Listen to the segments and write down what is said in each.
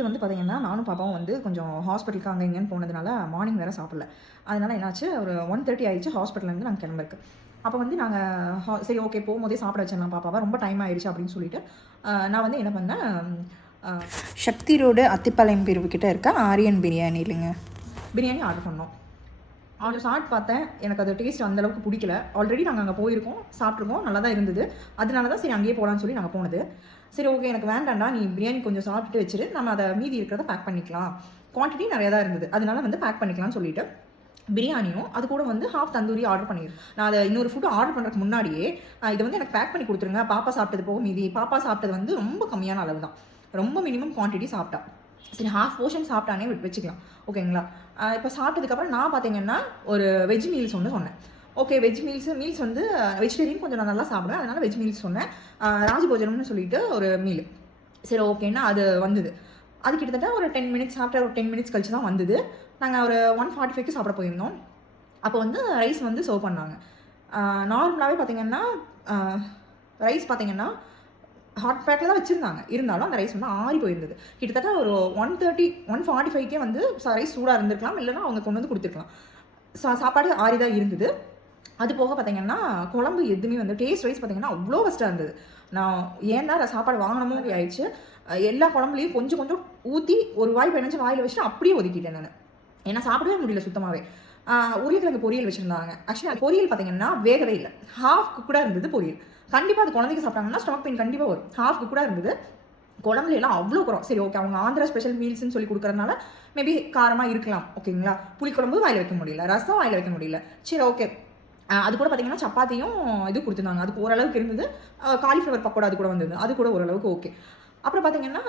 நேற்று வந்து பார்த்தீங்கன்னா நானும் பாப்பாவும் வந்து கொஞ்சம் ஹாஸ்பிட்டலுக்கு அங்கே இங்கேன்னு போனதுனால மார்னிங் வேறு சாப்பிடல. அதனால என்னாச்சு, ஒரு 1:30 ஆயிடுச்சு ஹாஸ்பிட்டல்லேருந்து நாங்கள் கிளம்புறக்கு. அப்போ வந்து நாங்கள் சரி ஓகே போகும்போதே சாப்பிட வச்சிடலாம் பாப்பாவை, ரொம்ப டைம் ஆயிடுச்சு அப்படின்னு சொல்லிட்டு நான் வந்து என்ன பண்ணேன், சக்தி ரோடு அத்திப்பாளையம் பிரிவுக்கிட்ட இருக்க ஆரியன் பிரியாணி இல்லைங்க, பிரியாணி ஆர்டர் பண்ணோம். ஆர்டர் சாப்பிட்டு பார்த்தேன், எனக்கு அது டேஸ்ட் அந்தளவுக்கு பிடிக்கல. ஆல்ரெடி நாங்கள் அங்கே போயிருக்கோம், சாப்பிட்ருக்கோம், நல்லா தான் இருந்தது. அதனால தான் சரி அங்கேயே போகலான்னு சொல்லி நாங்கள் போனது. சரி ஓகே எனக்கு வேண்டாம்டா, நீ பிரியாணி கொஞ்சம் சாப்பிட்டுட்டு வச்சுரு, நம்ம அதை மீதி இருக்கிறத பேக் பண்ணிக்கலாம். குவான்டிட்டி நிறையா தான் இருந்தது, அதனால வந்து பேக் பண்ணிக்கலாம்னு சொல்லிட்டு பிரியாணியும் அது கூட வந்து ஹாஃப் தந்தூரி ஆர்டர் பண்ணிடுறேன். நான் அதை இன்னொரு ஃபுட்டு ஆர்டர் பண்ணுறதுக்கு முன்னாடியே இதை வந்து எனக்கு பேக் பண்ணி கொடுத்துருங்க, பாப்பா சாப்பிட்டது போக மீதி. பாப்பா சாப்பிட்டது வந்து ரொம்ப கம்மியான அளவு தான், ரொம்ப மினிமம் குவான்டிட்டி சாப்பிட்டா. சரி ஹாஃப் போர்ஷன் சாப்பிட்டானே வச்சுக்கலாம் ஓகேங்களா. இப்போ சாப்பிட்டதுக்கப்புறம் நான் பார்த்தீங்கன்னா ஒரு வெஜ் மீல்ஸ் ஒன்று சொன்னேன். ஓகே வெஜ் மீல்ஸ் வந்து வெஜிடேரியன் கொஞ்சம் நான் நல்லா சாப்பிடுவேன், அதனால் வெஜ் மீல்ஸ் சொன்னேன். ராஜபோஜனம்னு சொல்லிட்டு ஒரு மீல். சரி ஓகேன்னா அது வந்தது. அது கிட்டத்தட்ட ஒரு 10 மினிட்ஸ் ஆஃப்டர் ஒரு 10 மினிட்ஸ் கழிச்சு தான் வந்தது. நாங்கள் ஒரு 1:45க்கு சாப்பிட போயிருந்தோம். அப்போ வந்து ரைஸ் வந்து சர்வ் பண்ணாங்க. நார்மலாகவே பார்த்தீங்கன்னா ரைஸ் பார்த்தீங்கன்னா ஹாட் பேக்கில் தான் வச்சுருந்தாங்க, இருந்தாலும் அந்த ரைஸ் வந்து ஆறி போயிருந்தது. கிட்டத்தட்ட ஒரு 1:30 1:45க்கே வந்து ரைஸ் சூடாக இருந்திருக்கலாம், இல்லைன்னா அவங்க கொண்டு வந்து கொடுத்துருக்கலாம். சாப்பாடு ஆறி தான் இருந்தது. அது போக பார்த்தீங்கன்னா குழம்பு எதுவுமே வந்து டேஸ்ட் வைஸ் பார்த்தீங்கன்னா அவ்வளோ ஃபஸ்ட்டாக இருந்தது. நான் ஏன்னா சாப்பாடு வாங்கணுமோ ஆயிடுச்சு. எல்லா குழம்புலையும் கொஞ்சம் கொஞ்சம் ஊற்றி ஒரு வாய் பிணைஞ்சு வாயில் வச்சுட்டு அப்படியே ஒதுக்கிட்டேன் நான், ஏன்னா சாப்பிடவே முடியல சுத்தமாகவே. உருளைக்கிழங்கு பொரியல் வச்சுருந்தாங்க. ஆக்சுவலி அது பொரியல் பார்த்தீங்கன்னா வேகவே இல்லை, ஹாஃப் குக்கடாக இருந்தது பொரியல். கண்டிப்பாக அது குழந்தைக்கு சாப்பிட்டாங்கன்னா ஸ்டொமக் பெயின் கண்டிப்பாக வரும். ஹாஃப் குக்கடாக இருந்தது, குழம்புல எல்லாம் அவ்வளோ குறம். சரி ஓகே அவங்க ஆந்திரா ஸ்பெஷல் மீல்ஸ்ன்னு சொல்லி கொடுக்குறதுனால மேபி காரமாக இருக்கலாம் ஓகேங்களா. புளிக்குழம்பு வாயில் வைக்க முடியல, ரசம் வாயில் வைக்க முடியல. சரி ஓகே அது கூட பார்த்தீங்கன்னா சப்பாத்தியும் இது கொடுத்துருந்தாங்க, அதுக்கு ஓரளவுக்கு இருந்தது. காலிஃப்ளவர் பக்கோடா அது கூட வந்தது, அது கூட ஓரளவுக்கு ஓகே. அப்புறம் பார்த்தீங்கன்னா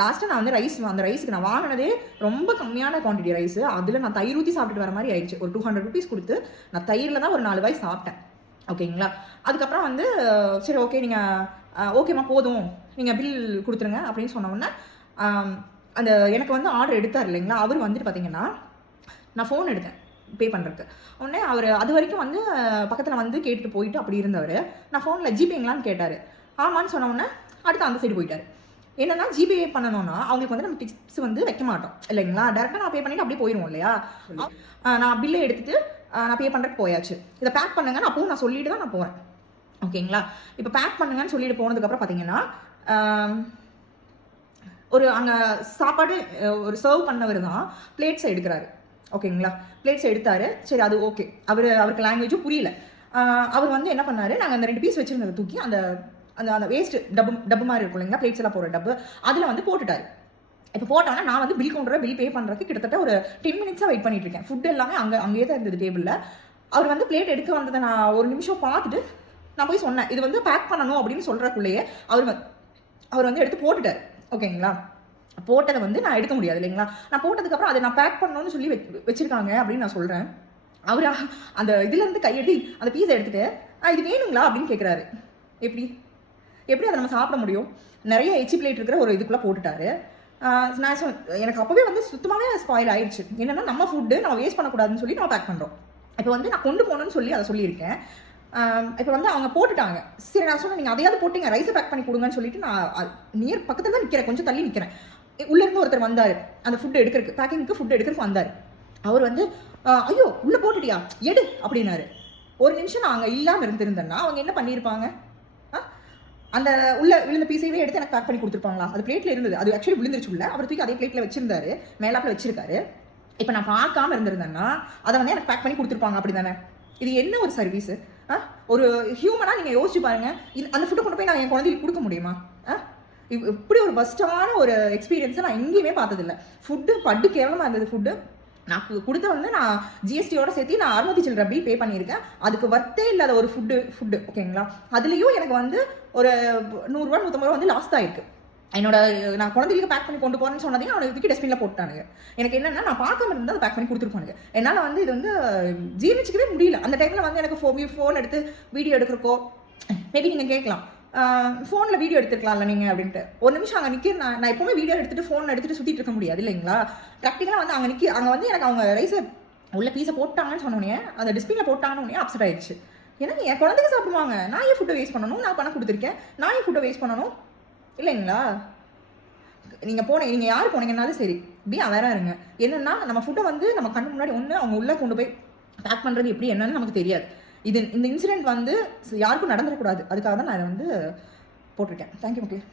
லாஸ்ட்டாக நான் வந்து அந்த ரைஸுக்கு நான் வாங்கினதே ரொம்ப கம்மியான குவான்டிட்டி ரைஸு, அதில் நான் தயிர் ஊற்றி சாப்பிட்டுட்டு வர மாதிரி ஆயிடுச்சு. ஒரு 200 ருபீஸ் கொடுத்து நான் தயிரில் தான் ஒரு 4 வாய் சாப்பிட்டேன் ஓகேங்களா. அதுக்கப்புறம் வந்து சரி ஓகே நீங்கள் ஓகேம்மா போதும் நீங்கள் பில் கொடுத்துருங்க அப்படின்னு சொன்னோன்னே அந்த எனக்கு வந்து ஆர்டர் எடுத்தார் இல்லைங்களா, அவர் வந்துட்டு பார்த்தீங்கன்னா நான் ஃபோன் எடுத்தேன் பே பண்ணுறதுக்கு. உடனே அவர் அது வரைக்கும் வந்து பக்கத்தில் வந்து கேட்டுட்டு போயிட்டு அப்படி இருந்தவர், நான் ஃபோனில் ஜிபேங்களான்னு கேட்டார். ஆமான்னு சொன்னோடனே அடுத்து அந்த சைடு போயிட்டார். என்னன்னா ஜிபே பண்ணணும்னா அவங்களுக்கு வந்து நம்ம டிப்ஸ் வந்து வைக்க மாட்டோம் இல்லைங்களா, டேரெக்டாக நான் பே பண்ணிட்டு அப்படியே போயிடுவோம் இல்லையா. நான் பில்லை எடுத்துட்டு நான் பே பண்ணுறதுக்கு போயாச்சு. இதை பேக் பண்ணுங்கன்னு அப்பவும் நான் சொல்லிட்டு தான் நான் போகிறேன் ஓகேங்களா. இப்போ பேக் பண்ணுங்கன்னு சொல்லிட்டு போனதுக்கப்புறம் பார்த்தீங்கன்னா ஒரு அங்கே சாப்பாடு ஒரு சர்வ் பண்ணவர் தான் பிளேட்ஸை எடுக்கிறாரு ஓகேங்களா. பிளேட்ஸ் எடுத்தார். சரி அது ஓகே, அவருக்கு லாங்குவேஜும் புரியல. அவர் வந்து என்ன பண்ணார், நாங்கள் அந்த 2 பீஸ் வச்சுருந்ததை தூக்கி அந்த அந்த அந்த வேஸ்ட் டப்பு மாதிரி இருக்கும் இல்லைங்களா, பிளேட்ஸ் எல்லாம் போகிற டப்பு, அதில் வந்து போட்டுட்டார். இப்போ போட்டோன்னா நான் வந்து பில் கவுண்டரை பில் பே பண்ணுறதுக்கு கிட்டத்தட்ட ஒரு 10 மினிட்ஸாக வெயிட் பண்ணிட்டு இருக்கேன். ஃபுட் எல்லாமே அங்கேயே தான் இருந்தது டேபிளில். அவர் வந்து பிளேட் எடுக்க வந்ததை நான் ஒரு நிமிஷம் பார்த்துட்டு நான் போய் சொன்னேன் இது வந்து பேக் பண்ணணும் அப்படின்னு சொல்கிறக்குள்ளேயே அவர் வந்து எடுத்து போட்டுட்டார் ஓகேங்களா. போட்டதை வந்து நான் எடுக்க முடியாது இல்லைங்களா, நான் போட்டதுக்கப்புறம் அதை நான் பேக் பண்ணணும்னு சொல்லி வச்சிருக்காங்க அப்படின்னு நான் சொல்கிறேன். அவர் அந்த இதுலேருந்து கையெட்டி அந்த பீஸை எடுத்துகிட்டு இது வேணுங்களா அப்படின்னு கேட்குறாரு. எப்படி அதை நம்ம சாப்பிட முடியும், நிறைய எச்சி பிளேட் இருக்கிற ஒரு இதுக்குள்ளே போட்டுட்டாரு. நான் எனக்கு அப்போவே வந்து சுத்தமாகவே ஸ்பாயில் ஆயிடுச்சு. என்னென்னா நம்ம ஃபுட்டு நம்ம வேஸ்ட் பண்ணக்கூடாதுன்னு சொல்லி நம்ம பேக் பண்ணுறோம். இப்போ வந்து நான் கொண்டு போகணுன்னு சொல்லி அதை சொல்லியிருக்கேன். இப்போ வந்து அவங்க போட்டுட்டாங்க. சரி நான் சொன்னேன் நீங்கள் அதையாவது போட்டிங்க, ரைஸை பேக் பண்ணி கொடுங்கன்னு சொல்லிட்டு நான் நியர் பக்கத்தில் தான் நிற்கிறேன், கொஞ்சம் தள்ளி நிற்கிறேன். உள்ளேருந்து ஒருத்தர் வந்தார் அந்த ஃபுட்டு எடுக்கிறதுக்கு, பேக்கிங்க்கு ஃபுட்டு எடுக்கிறதுக்கு வந்தார். அவர் வந்து ஐயோ உள்ளே போட்டுட்டியா எடு அப்படின்னாரு. ஒரு நிமிஷம் நான் அங்கே இல்லாமல் இருந்திருந்தேன்னா அவங்க என்ன பண்ணியிருப்பாங்க, அந்த உள்ள விழுந்த பீஸையே எடுத்து எனக்கு பேக் பண்ணி கொடுத்துருப்பாங்களா. அது பிளேட்டில் இருந்தது, அது ஆக்சுவலி விழுந்துருச்சு உள்ள, அவர் தூக்கி அதே பிளேட்டில் வச்சிருந்தாரு, மேலாப்பில் வச்சிருக்காரு. இப்போ நான் பார்க்காம இருந்திருந்தேன்னா அதை வந்து எனக்கு பேக் பண்ணி கொடுத்துருப்பாங்க அப்படி தானே. இது என்ன ஒரு சர்வீஸு, ஒரு ஹியூமனாக நீங்கள் யோசிச்சு பாருங்கள். அந்த ஃபுட்டை கொண்டு போய் நான் என் குழந்தைக்கு கொடுக்க முடியுமா. இப்படி ஒரு பெஸ்ட்டான ஒரு எக்ஸ்பீரியன்ஸை நான் எங்கேயுமே பார்த்ததில்லை. ஃபுட்டு பட்டு கேவலமாக இருந்தது. ஃபுட்டு நான் கொடுத்த வந்து நான் ஜிஎஸ்டியோட சேர்த்து நான் 600 சில்லற பில் பே பண்ணியிருக்கேன். அதுக்கு வர்த்தே இல்லாத ஒரு ஃபுட்டு ஓகேங்களா. அதுலேயும் எனக்கு வந்து ஒரு 100 ரூபா 150 ரூபா வந்து லாஸ் தான் இருக்குது. நான் குழந்தைகளுக்கு பேக் பண்ணி கொண்டு போகிறேன்னு சொன்னதையும் அவனுக்கு தூக்கி டஸ்ட்பினில் போட்டானுங்க. எனக்கு என்னென்னா நான் பார்க்காம இருந்தால் அதை பேக் பண்ணி கொடுத்துருப்பானுங்க. என்னால் வந்து இது வந்து ஜீர்ணிச்சிக்கவே முடியல. அந்த டைமில் வந்து எனக்கு ஃபோன் எடுத்து வீடியோ எடுக்கிறக்கோ மேபி நீங்கள் கேட்கலாம், ஃபோனில் வீடியோ எடுத்துக்கலாம்ல நீங்கள் அப்படின்ட்டு. ஒரு நிமிஷம் அங்கே நிற்க நான் எப்போவுமே வீடியோ எடுத்துகிட்டு ஃபோன் எடுத்துகிட்டு சுற்றிட்டு இருக்க முடியாது இல்லைங்களா. ப்ராக்டிக்கலாக வந்து அங்கே வந்து எனக்கு அவங்க ரைஸை உள்ள பீஸை போட்டாங்கன்னு சொன்னோன்னே அந்த டிஸ்பிளில் போட்டாங்கன்னு அப்செட் ஆயிடுச்சு. ஏன்னா என் குழந்தைங்க சாப்பிடுவாங்க, நான் ஏன் ஃபுட்டை வேஸ்ட் பண்ணணும், நான் பணம் கொடுத்துருக்கேன், நான் ஏன் ஃபுட்டை வேஸ்ட் பண்ணணும் இல்லைங்களா. நீங்கள் யார் போனீங்கன்னாலும் சரி பி அவேராக இருங்க. என்னென்னா நம்ம ஃபுட்டை வந்து நம்ம கண்ணு முன்னாடி அவங்க உள்ளே கொண்டு போய் பேக் பண்ணுறது எப்படி என்னன்னு நமக்கு தெரியாது. இந்த இன்சிடென்ட் வந்து யாருக்கும் நடந்துடக்கூடாது, அதுக்காக தான் நான் இதை வந்து போட்டிருக்கேன். தேங்க்யூ மக்களே.